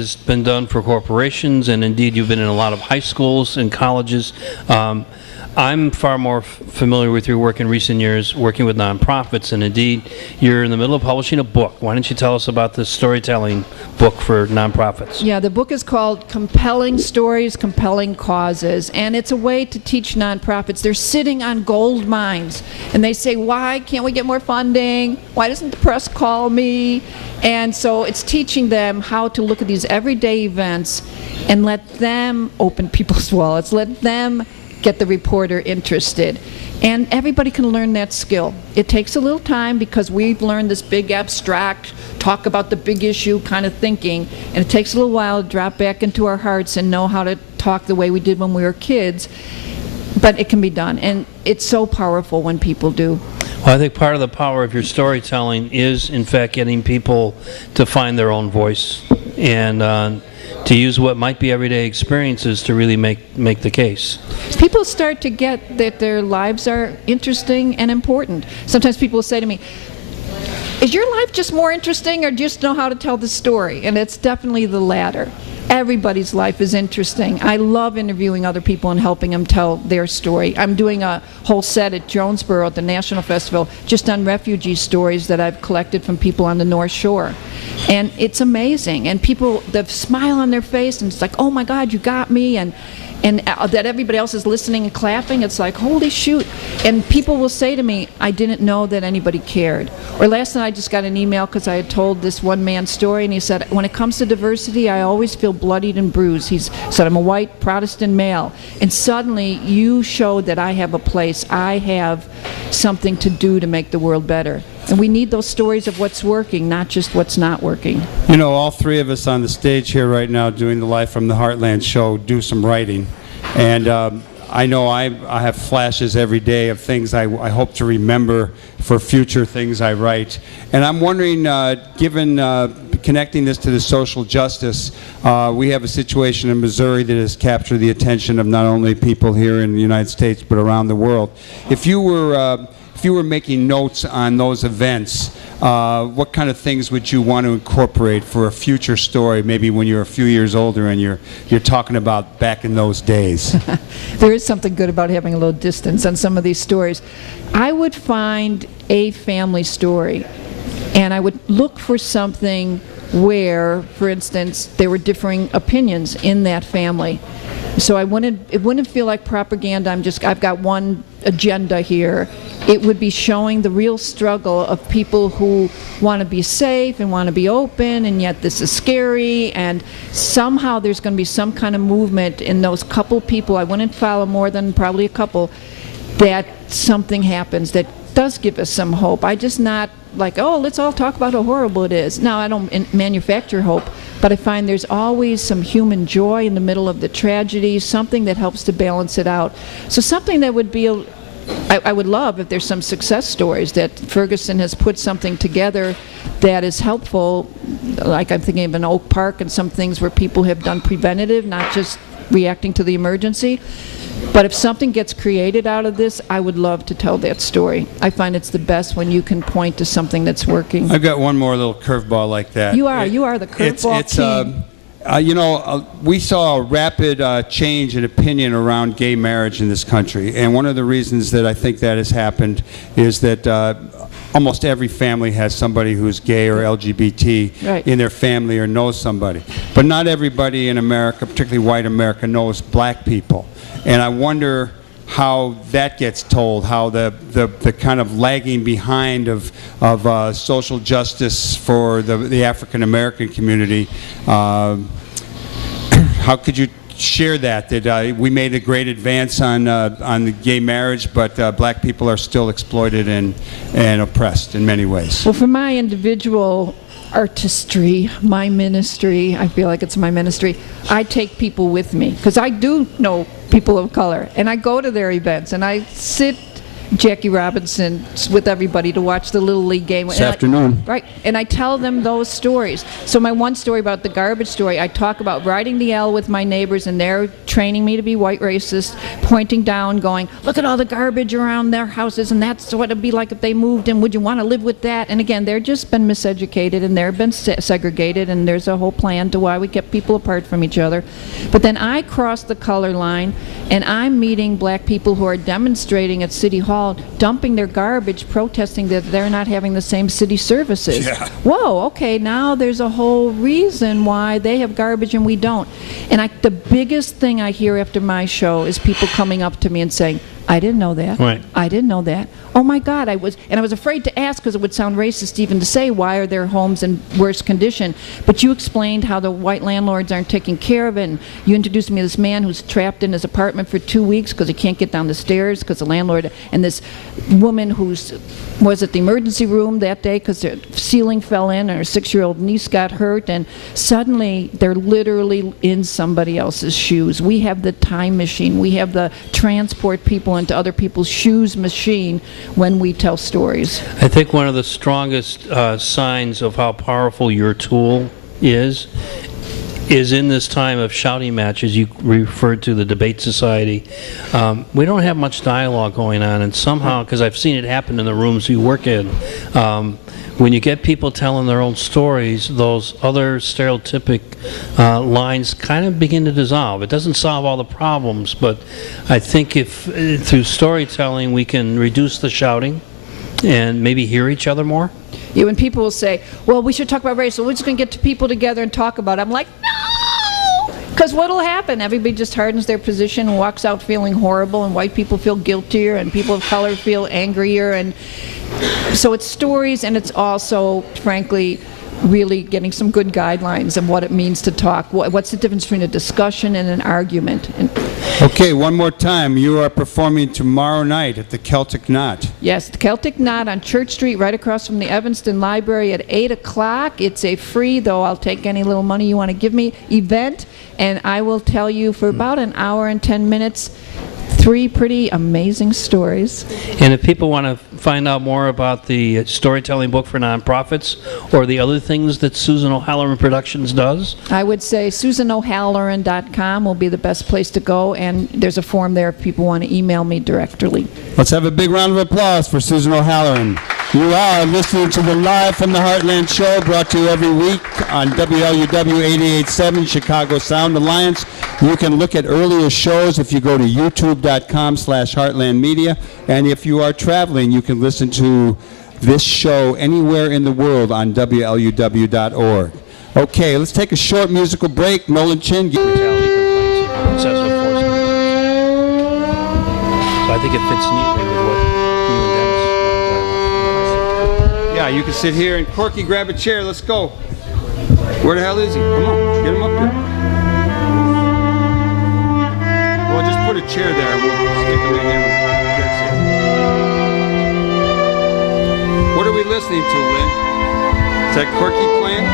has been done for corporations, and indeed you've been in a lot of high schools and colleges. I'm far more familiar with your work in recent years working with nonprofits, and indeed you're in the middle of publishing a book. Why don't you tell us about this storytelling book for nonprofits? Yeah, the book is called Compelling Stories, Compelling Causes, and it's a way to teach nonprofits. They're sitting on gold mines, and they say, why can't we get more funding? Why doesn't the press call me? And so it's teaching them how to look at these everyday events and let them open people's wallets, let them get the reporter interested. And everybody can learn that skill. It takes a little time because we've learned this big abstract, talk about the big issue kind of thinking, and it takes a little while to drop back into our hearts and know how to talk the way we did when we were kids. But it can be done, and it's so powerful when people do. Well, I think part of the power of your storytelling is, in fact, getting people to find their own voice and to use what might be everyday experiences to really make the case. People start to get that their lives are interesting and important. Sometimes people will say to me, is your life just more interesting or just know how to tell the story? And it's definitely the latter. Everybody's life is interesting. I love interviewing other people and helping them tell their story. I'm doing a whole set at Jonesboro at the National Festival just on refugee stories that I've collected from people on the North Shore. And it's amazing. And people, the smile on their face, and it's like, oh my God, you got me. And that everybody else is listening and clapping, it's like, holy shoot. And people will say to me, I didn't know that anybody cared. Or last night I just got an email because I had told this one man's story, and he said, when it comes to diversity, I always feel bloodied and bruised. He said, I'm a white Protestant male. And suddenly you showed that I have a place. I have something to do to make the world better. And we need those stories of what's working, not just what's not working. You know, all three of us on the stage here right now doing the Live from the Heartland show do some writing. And I know I have flashes every day of things I hope to remember for future things I write. And I'm wondering, given connecting this to the social justice, we have a situation in Missouri that has captured the attention of not only people here in the United States but around the world. If you were making notes on those events, what kind of things would you want to incorporate for a future story, maybe when you're a few years older and you're talking about back in those days? There is something good about having a little distance on some of these stories. I would find a family story, and I would look for something where, for instance, there were differing opinions in that family. So it wouldn't feel like propaganda. I've got one agenda here. It would be showing the real struggle of people who want to be safe and want to be open, and yet this is scary, and somehow there's going to be some kind of movement in those couple people, I wouldn't follow more than probably a couple, that something happens that does give us some hope. I just not like, oh, let's all talk about how horrible it is. Now, I don't manufacture hope, but I find there's always some human joy in the middle of the tragedy, something that helps to balance it out. So something that would be, I would love if there's some success stories that Ferguson has put something together that is helpful, like I'm thinking of an Oak Park and some things where people have done preventative, not just reacting to the emergency. But if something gets created out of this, I would love to tell that story. I find it's the best when you can point to something that's working. I've got one more little curveball like that. You are the curveball king. You know, we saw a rapid change in opinion around gay marriage in this country. And one of the reasons that I think that has happened is that almost every family has somebody who's gay or LGBT in their family or knows somebody. But not everybody in America, particularly white America, knows black people. And I wonder how that gets told, how the kind of lagging behind of social justice for the African American community. How could you share that we made a great advance on the gay marriage, but black people are still exploited and oppressed in many ways? Well, for my individual artistry, my ministry, I feel like it's my ministry, I take people with me, because I do know people of color, and I go to their events, and I sit Jackie Robinson with everybody to watch the Little League game. This afternoon. Right, and I tell them those stories. So my one story about the garbage story, I talk about riding the L with my neighbors, and they're training me to be white racist, pointing down, going, look at all the garbage around their houses, and that's what it'd be like if they moved, and would you want to live with that? And again, they're just been miseducated, and they've been segregated, and there's a whole plan to why we kept people apart from each other. But then I cross the color line, and I'm meeting black people who are demonstrating at City Hall, dumping their garbage, protesting that they're not having the same city services. Yeah. Whoa, okay, now there's a whole reason why they have garbage and we don't. And the biggest thing I hear after my show is people coming up to me and saying, I didn't know that. Right. I didn't know that. Oh my God, I was afraid to ask because it would sound racist even to say, why are their homes in worse condition? But you explained how the white landlords aren't taking care of it, and you introduced me to this man who's trapped in his apartment for 2 weeks because he can't get down the stairs because the landlord, and this woman who's was at the emergency room that day because the ceiling fell in and her 6-year-old niece got hurt, and suddenly they're literally in somebody else's shoes. We have the time machine. We have the transport people into other people's shoes machine when we tell stories. I think one of the strongest signs of how powerful your tool is in this time of shouting matches. You referred to the debate society. We don't have much dialogue going on, and somehow, because I've seen it happen in the rooms we work in, when you get people telling their own stories, those other stereotypic lines kind of begin to dissolve. It doesn't solve all the problems, but I think if through storytelling we can reduce the shouting and maybe hear each other more. Yeah, when people will say, well, we should talk about race, so we're just going to get people together and talk about it. I'm like, no! Because what will happen? Everybody just hardens their position and walks out feeling horrible, and white people feel guiltier, and people of color feel angrier. And so it's stories, and it's also, frankly, really getting some good guidelines of what it means to talk. What's the difference between a discussion and an argument? Okay, one more time. You are performing tomorrow night at the Celtic Knot. Yes, the Celtic Knot on Church Street, right across from the Evanston Library at 8 o'clock. It's a free, though I'll take any little money you want to give me, event. And I will tell you for about an hour and 10 minutes 3 pretty amazing stories. And if people want to find out more about the storytelling book for nonprofits or the other things that Susan O'Halloran Productions does, I would say susanohalloran.com will be the best place to go, and there's a form there if people want to email me directly. Let's have a big round of applause for Susan O'Halloran. You are listening to the Live from the Heartland show, brought to you every week on WLUW 88.7 Chicago Sound Alliance. You can look at earlier shows if you go to youtube.com/heartlandmedia. And if you are traveling, you can listen to this show anywhere in the world on WLUW.org. Okay, let's take a short musical break. Nolan Chin. brutality complaints and excessive force complaints. So I think it fits neatly with what you and Dennis. Yeah, you can sit here, and Corky, grab a chair. Let's go. Where the hell is he? Come on, get him up here. Well, just put a chair there. We'll stick him in here. What are we listening to, Lynn? Is that Corky playing?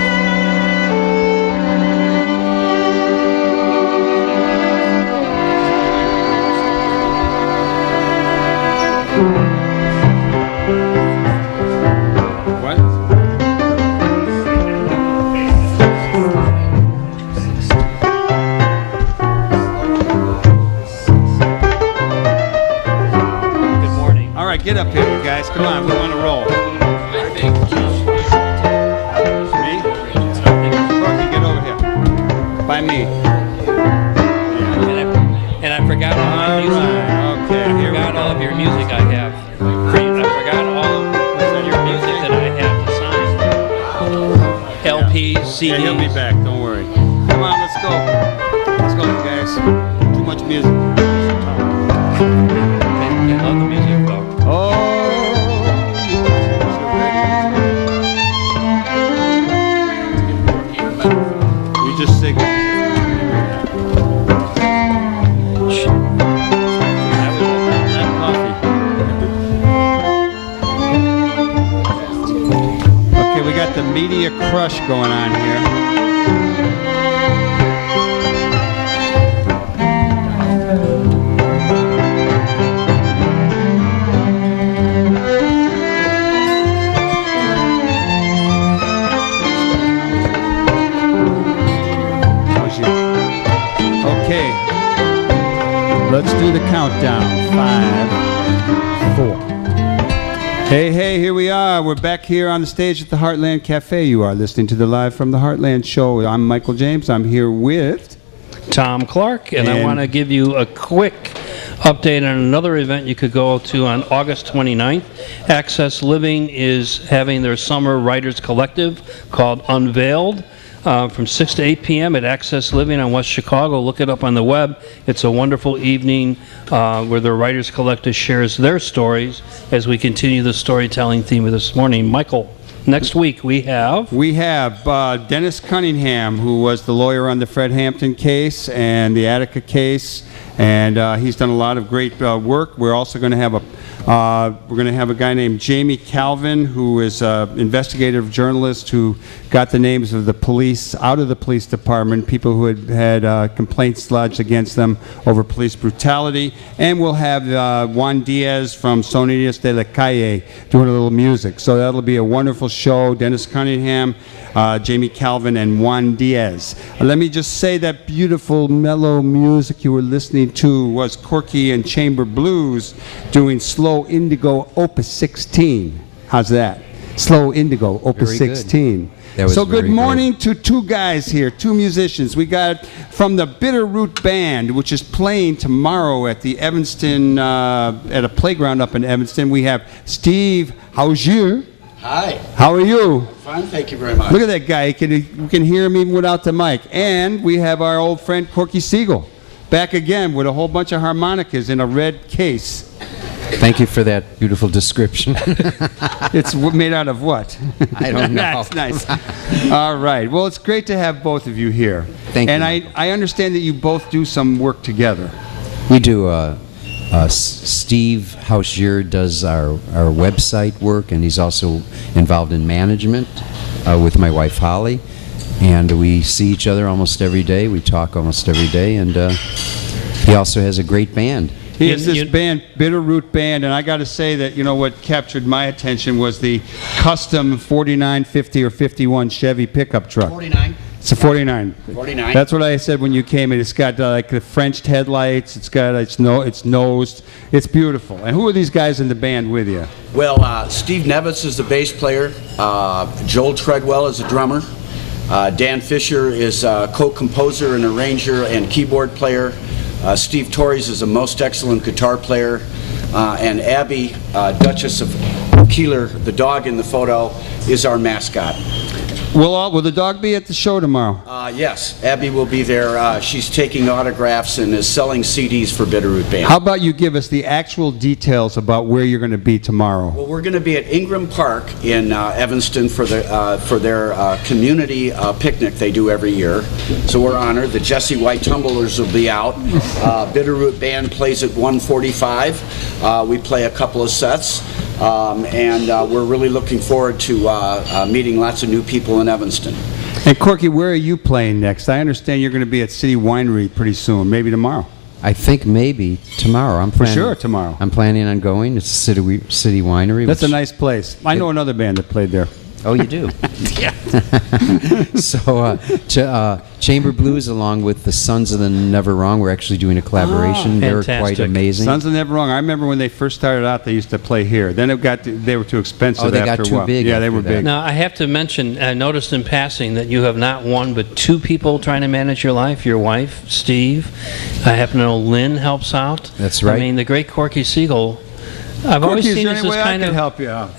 What? Good morning. All right, get up here, you guys. Come on, we want to roll. Me? Corky, get over here. By me. And I forgot all my music. Okay, I here we forgot go. all of your music I have. I forgot all of your music that I have to sign. LPs, CDs. Yeah, he'll be back. Don't worry. Come on, let's go. Let's go, you guys. Too much music. I love the music, though. Oh. You just sing it. Okay, we got the media crush going on here. Let's do the countdown. 5, 4. Hey, hey, here we are. We're back here on the stage at the Heartland Cafe. You are listening to the Live from the Heartland show. I'm Michael James. I'm here with Tom Clark, and I want to give you a quick update on another event you could go to on August 29th. Access Living is having their summer writers collective called Unveiled from 6 to 8 p.m. at Access Living on West Chicago. Look it up on the web. It's a wonderful evening where the writers collective shares their stories as we continue the storytelling theme of this morning. Michael, next week we have Dennis Cunningham, who was the lawyer on the Fred Hampton case and the Attica case, and he's done a lot of great work. We're also going to have a guy named Jamie Calvin, who is an investigative journalist who got the names of the police out of the police department, people who had complaints lodged against them over police brutality. And we'll have Juan Diaz from Sonidos de la Calle doing a little music. So that'll be a wonderful show. Dennis Cunningham, Jamie Calvin, and Juan Diaz. Let me just say that beautiful mellow music you were listening to was Corky and Chamber Blues doing Slow Indigo Opus 16. How's that? Slow Indigo Opus 16. So good morning to two guys here, two musicians. We got from the Bitterroot Band, which is playing tomorrow at the Evanston, at a playground up in Evanston. We have Steve Hausheer. Hi. How are you? Fine, thank you very much. Look at that guy. You can hear him even without the mic. And we have our old friend Corky Siegel back again with a whole bunch of harmonicas in a red case. Thank you for that beautiful description. It's made out of what? I don't know. That's nice. All right. Well, it's great to have both of you here. Thank you. And I understand that you both do some work together. We do. Steve Hausheer does our website work, and he's also involved in management with my wife Holly. And we see each other almost every day. We talk almost every day. And he also has a great band. He has this band, Bitterroot Band, and I got to say that, you know, what captured my attention was the custom 49, 50, or 51 Chevy pickup truck. 49. It's a 49. 49. That's what I said when you came in. It's got like the French headlights. It's got it's nosed. It's beautiful. And who are these guys in the band with you? Well, Steve Nevitz is the bass player. Joel Treadwell is a drummer. Dan Fisher is a co-composer and arranger and keyboard player. Steve Torres is a most excellent guitar player. And Abby, Duchess of Keeler, the dog in the photo, is our mascot. Will the dog be at the show tomorrow? Yes, Abby will be there. She's taking autographs and is selling CDs for Bitterroot Band. How about you give us the actual details about where you're going to be tomorrow? Well, we're going to be at Ingram Park in Evanston for their community picnic they do every year. So we're honored. The Jesse White Tumblers will be out. Bitterroot Band plays at 1:45. We play a couple of sets. And we're really looking forward to meeting lots of new people in Evanston. And Corky, where are you playing next? I understand you're going to be at City Winery pretty soon, maybe tomorrow. I think maybe tomorrow. For sure, tomorrow. I'm planning on going. It's City Winery. That's a nice place. I know another band that played there. Oh, you do? Yeah. So, Chamber Blues, along with the Sons of the Never Wrong, we're actually doing a collaboration. They're quite amazing. Sons of the Never Wrong. I remember when they first started out, they used to play here. Then they were too expensive. Oh, they after got a too while. big. Yeah, they were big. Now, I have to mention, I noticed in passing that you have not one but two people trying to manage your life. Your wife, Steve. I happen to know Lynn helps out. That's right. I mean, the great Corky Siegel. I've always Corky, seen is there this any as way kind I of can help you out?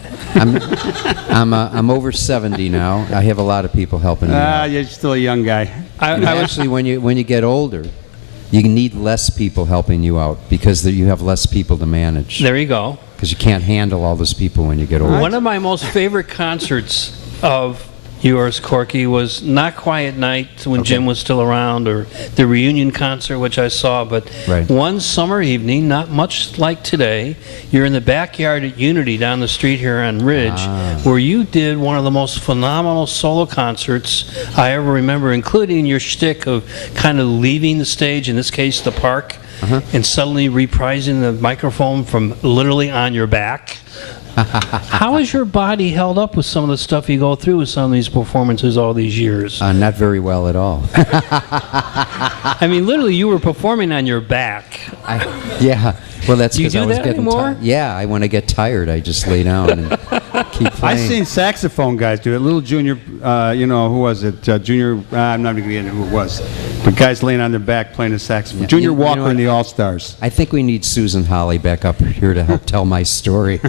I'm over 70 now. I have a lot of people helping me out. You're still a young guy. Actually, when you get older, you need less people helping you out because you have less people to manage. There you go. Because you can't handle all those people when you get older. One of my most favorite concerts of yours, Corky, was Not Quiet Night when Jim was still around, or the reunion concert, which I saw. But one summer evening, not much like today, you're in the backyard at Unity down the street here on Ridge, where you did one of the most phenomenal solo concerts I ever remember, including your shtick of kind of leaving the stage, in this case the park, and suddenly reprising the microphone from literally on your back. How has your body held up with some of the stuff you go through with some of these performances all these years? Not very well at all. I mean, literally, you were performing on your back. Yeah. Well, that's Do you because I do was that getting anymore? tired. Yeah, when I get tired, I just lay down and keep I've playing. seen saxophone guys do it. Little Junior, who was it? Junior, I'm not even going to get into who it was. But guys laying on their back playing the saxophone. Yeah. Junior You know Walker what? and the All-Stars. I think we need Susan Holly back up here to help tell my story.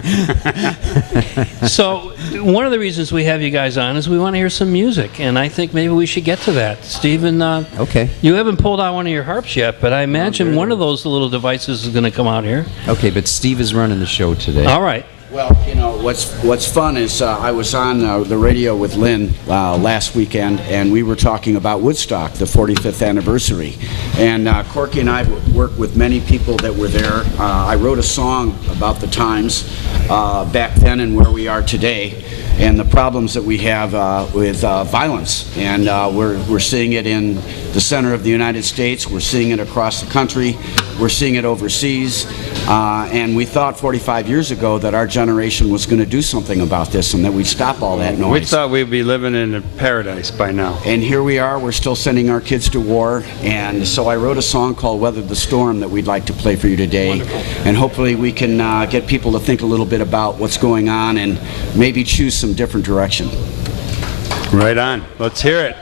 So, one of the reasons we have you guys on is we want to hear some music, and I think maybe we should get to that. Stephen, Okay. you haven't pulled out one of your harps yet, but I imagine one of those little devices is going to come out here. Okay, but Steve is running the show today. All right. Well, you know, what's fun is I was on the radio with Lynn last weekend, and we were talking about Woodstock, the 45th anniversary. And Corky and I worked with many people that were there. I wrote a song about the times back then and where we are today, and the problems that we have with violence. And we're seeing it in the center of the United States. We're seeing it across the country. We're seeing it overseas. And we thought 45 years ago that our generation was going to do something about this and that we'd stop all that noise. We thought we'd be living in a paradise by now. And here we are, we're still sending our kids to war, and so I wrote a song called Weather the Storm that we'd like to play for you today. Wonderful. And hopefully we can get people to think a little bit about what's going on and maybe choose some different direction. Right on. Let's hear it.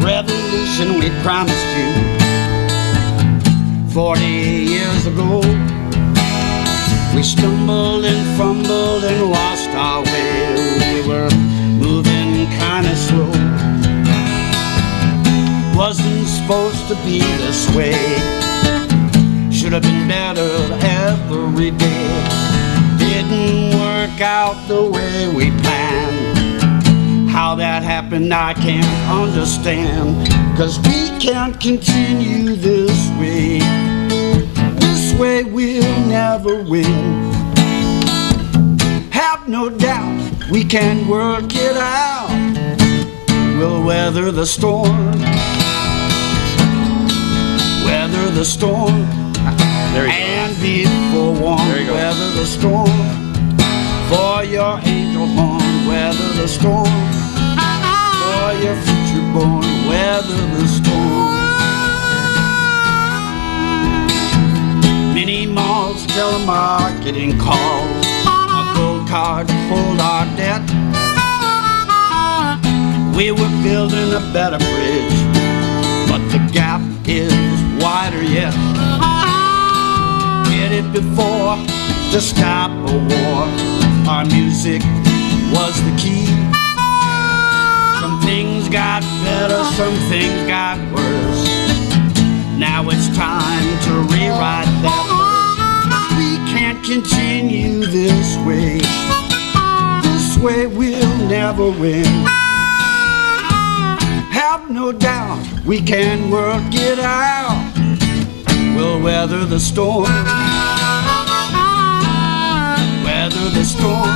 Revolution we promised you 40 years ago. We stumbled and fumbled and lost our way. We were moving kind of slow. Wasn't supposed to be this way. Should have been better every day. Didn't work out the way we planned. How that happened I can't understand. 'Cause we can't continue this way. This way we'll never win. Have no doubt we can work it out. We'll weather the storm. Weather the storm. And be forewarned. Weather the storm. For your angel horn. Weather the storm. For your future born. Weather the storm. Many malls, telemarketing calls, a gold card to hold our debt. We were building a better bridge, but the gap is wider yet. Did it before to stop a war. Our music was the key. Some things got better, some things got worse. Now it's time to rewrite that verse. We can't continue this way. This way we'll never win. Have no doubt we can work it out. We'll weather the storm. Weather the storm.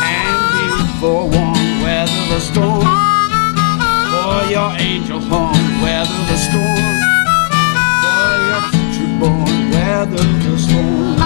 And be forewarned. Weather the storm. For your angel horn. Weather the storm. For your future born. Weather the storm.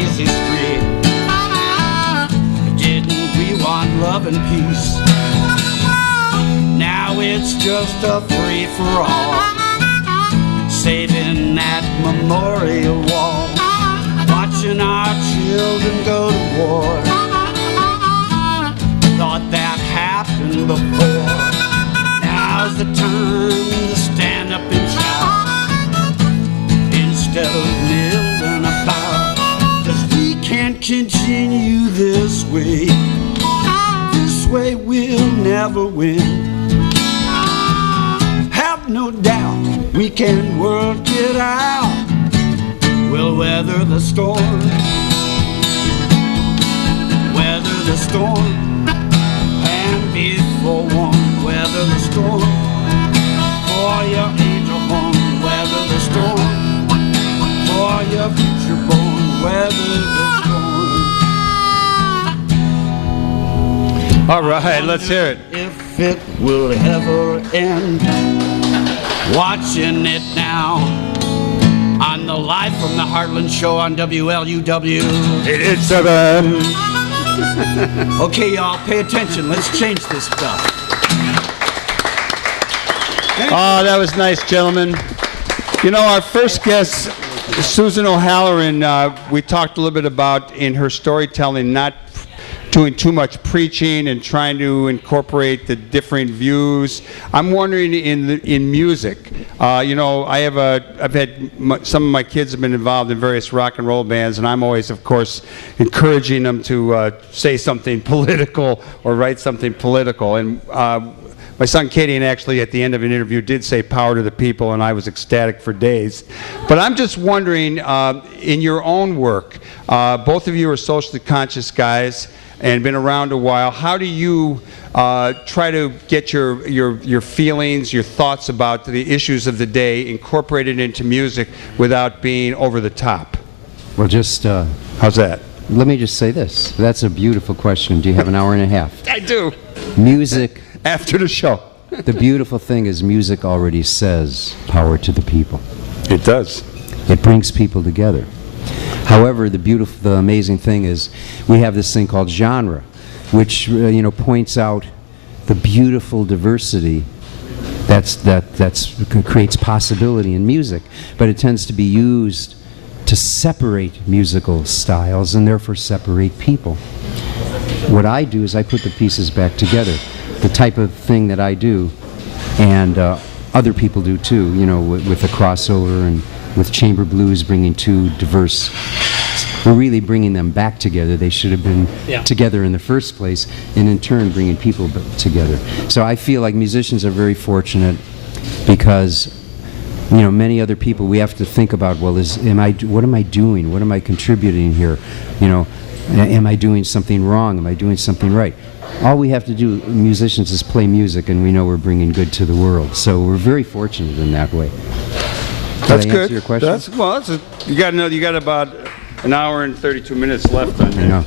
easy street. Didn't we want love and peace? Now it's just a free-for-all, saving that memorial wall, watching our children go to war. Thought that happened before. Now's the time to stand up and shout, instead of kneeling about. 'Cause we can't continue this way. This way we'll never win. Have no doubt we can work it out. We'll weather the storm. Weather the storm. And be forewarned. Weather the storm. For your angel home. Weather the storm. For your future born. Weather the storm. All right, let's hear it. If it will ever end. Watching it now on the Live from the Heartland show on WLUW. 887. Okay, y'all, pay attention. Let's change this stuff. Oh, that was nice, gentlemen. You know, our first guest, Susan O'Halloran, we talked a little bit about in her storytelling not doing too much preaching and trying to incorporate the different views. I'm wondering in music, you know, I've had some of my kids have been involved in various rock and roll bands, and I'm always, of course, encouraging them to say something political or write something political. And my son Katie, and actually at the end of an interview, did say "power to the people," and I was ecstatic for days. But I'm just wondering, in your own work, both of you are socially conscious guys and been around a while. How do you try to get your feelings, your thoughts about the issues of the day incorporated into music without being over the top? Well, just How's that? let me just say this. That's a beautiful question. Do you have an hour and a half? I do. Music, After the show. the beautiful thing is music already says power to the people. It does. It brings people together. However, the amazing thing is we have this thing called genre, which points out the beautiful diversity that creates possibility in music, but it tends to be used to separate musical styles and therefore separate people. What I do is I put the pieces back together. The type of thing that I do, and other people do too, with the crossover and with chamber blues, bringing two diverse, we're really bringing them back together. They should have been together in the first place, and in turn bringing people together. So I feel like musicians are very fortunate because many other people, we have to think about, well, what am I doing? What am I contributing here? Am I doing something wrong? Am I doing something right? All we have to do, musicians, is play music, and we know we're bringing good to the world. So we're very fortunate in that way. That's Did I good. answer your question? You got about an hour and 32 minutes left on I here. know.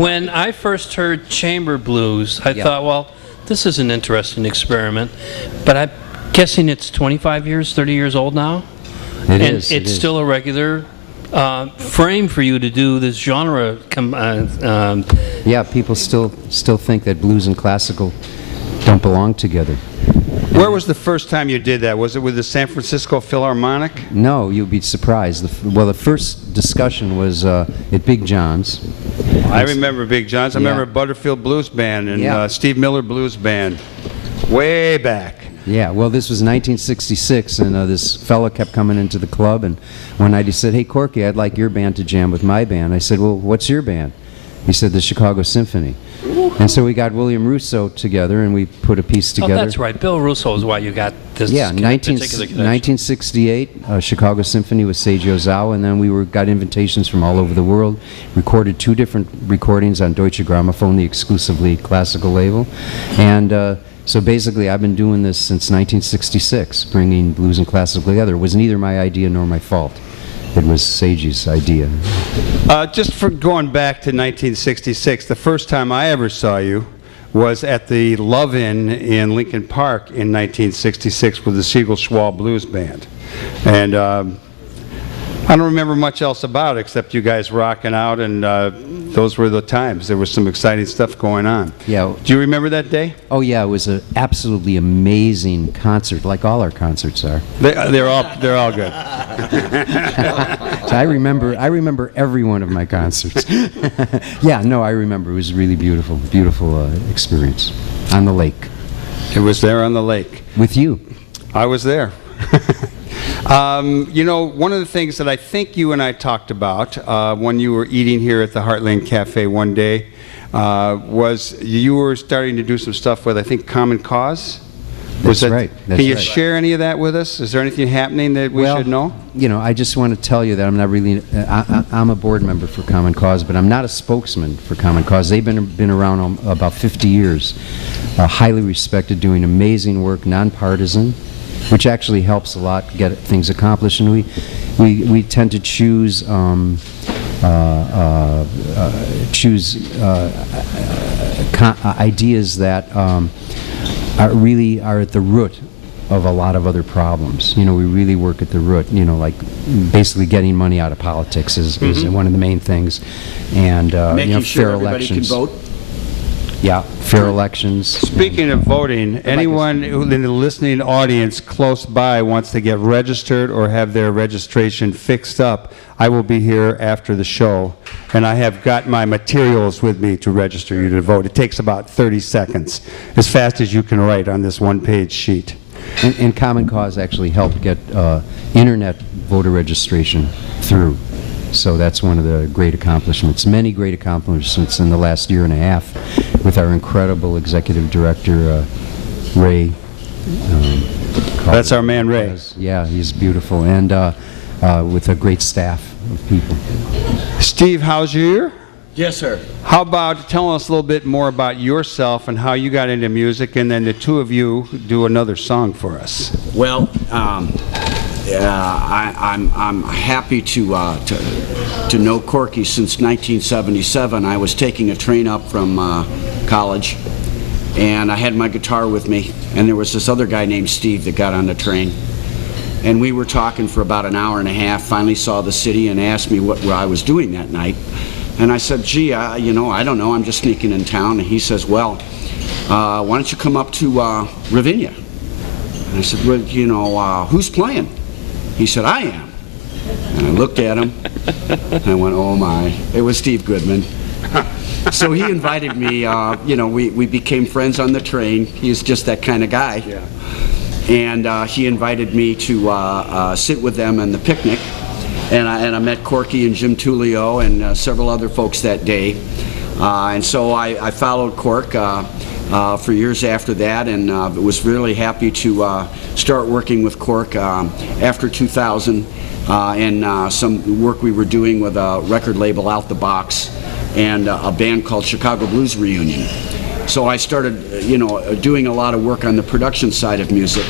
When I first heard chamber blues, I thought, well, this is an interesting experiment. But I'm guessing it's 25 years, 30 years old now? It and is. it's still a regular frame for you to do this genre. Yeah, people still think that blues and classical don't belong together. Where was the first time you did that? Was it with the San Francisco Philharmonic? No, you'll be surprised. The first discussion was at Big John's. I remember Big John's. I Yeah. remember Butterfield Blues Band and Yeah. Steve Miller Blues Band. Way back. Yeah, well, this was 1966, and this fella kept coming into the club, and one night he said, "Hey, Corky, I'd like your band to jam with my band." I said, "Well, what's your band?" He said, "The Chicago Symphony." And so we got William Russo together, and we put a piece Oh, together. that's right. Bill Russo is why you got this Yeah, particular connection. 1968, Chicago Symphony with Seiji Ozawa, and then we got invitations from all over the world, recorded 2 different recordings on Deutsche Grammophon, the exclusively classical label, and so basically I've been doing this since 1966, bringing blues and classical together. It was neither my idea nor my fault. It was Seiji's idea. Just for going back to 1966, the first time I ever saw you was at the Love-In in Lincoln Park in 1966 with the Siegel Blues Band. And I don't remember much else about it except you guys rocking out, and those were the times. There was some exciting stuff going on. Yeah. Do you remember that day? Oh yeah, it was an absolutely amazing concert, like all our concerts are. They're all good. So I remember every one of my concerts. Yeah, no, I remember. It was a really beautiful experience on the lake. It was there on the lake. With you. I was there. You know, one of the things that I think you and I talked about when you were eating here at the Heartland Cafe one day was you were starting to do some stuff with, I think, Common Cause? That's right. Can you share any of that with us? Is there anything happening that we should know? You know, I just want to tell you that I'm not really, I'm a board member for Common Cause, but I'm not a spokesman for Common Cause. They've been around about 50 years, highly respected, doing amazing work, nonpartisan, which actually helps a lot get things accomplished. And we tend to choose ideas that are at the root of a lot of other problems. You know, we really work at the root. You know, like basically getting money out of politics is one of the main things, and making you know, sure fair everybody elections. can vote. Yeah, fair elections. Speaking of voting, anyone in the listening audience close by wants to get registered or have their registration fixed up, I will be here after the show, and I have got my materials with me to register you to vote. It takes about 30 seconds, as fast as you can write on this one-page sheet. And Common Cause actually helped get internet voter registration through. So that's one of the great accomplishments, many great accomplishments in the last year and a half with our incredible executive director, Ray. That's our man, Ray. Yeah, he's beautiful, and with a great staff of people. Steve Hausheer? Yes, sir. How about telling us a little bit more about yourself and how you got into music, and then the two of you do another song for us. Well, I'm happy to know Corky since 1977. I was taking a train up from college, and I had my guitar with me, and there was this other guy named Steve that got on the train, and we were talking for about an hour and a half. Finally saw the city and asked me what I was doing that night, and I said, "Gee, you know, I don't know. I'm just sneaking in town." And he says, "Well, why don't you come up to Ravinia?" And I said, "Well, you know, who's playing?" He said, "I am." And I looked at him, and I went, "Oh my." It was Steve Goodman. So he invited me, you know, we became friends on the train. He was just that kind of guy. Yeah. And he invited me to sit with them on the picnic. And I met Corky and Jim Tullio and several other folks that day. And so I followed Cork for years after that, and was really happy to start working with Cork after 2000, and some work we were doing with a record label, Out the Box, and a band called Chicago Blues Reunion. So I started, you know, doing a lot of work on the production side of music.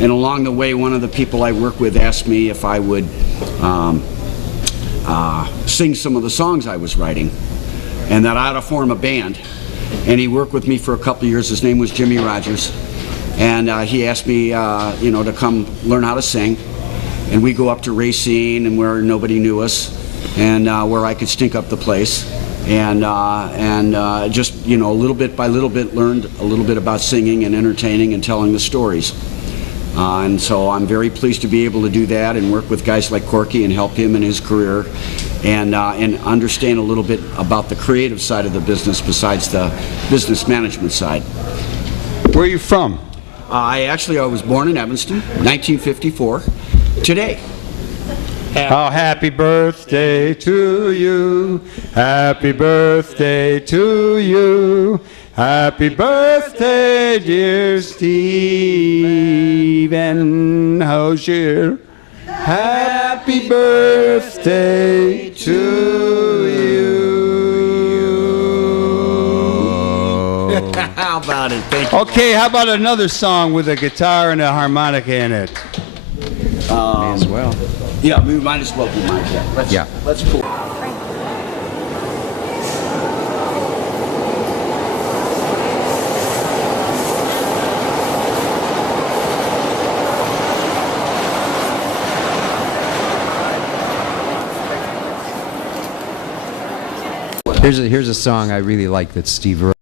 And along the way, one of the people I work with asked me if I would sing some of the songs I was writing, and that I ought to form a band. And he worked with me for a couple of years. His name was Jimmy Rogers, and he asked me, you know, to come learn how to sing. And we go up to Racine, and where nobody knew us, and where I could stink up the place, and just, you know, little bit by little bit learned a little bit about singing and entertaining and telling the stories. And so I'm very pleased to be able to do that and work with guys like Corky and help him in his career, and understand a little bit about the creative side of the business besides the business management side. Where are you from? I was born in Evanston, 1954. Today. Oh, happy birthday to you. Happy birthday to you. Happy birthday, dear Stephen Hausheer. Happy birthday to you. How about it? Thank you. Okay, how about another song with a guitar and a harmonica in it? May as well. Yeah, we might as well do mine. Yeah. Let's pull. Here's a song I really like that Steve wrote.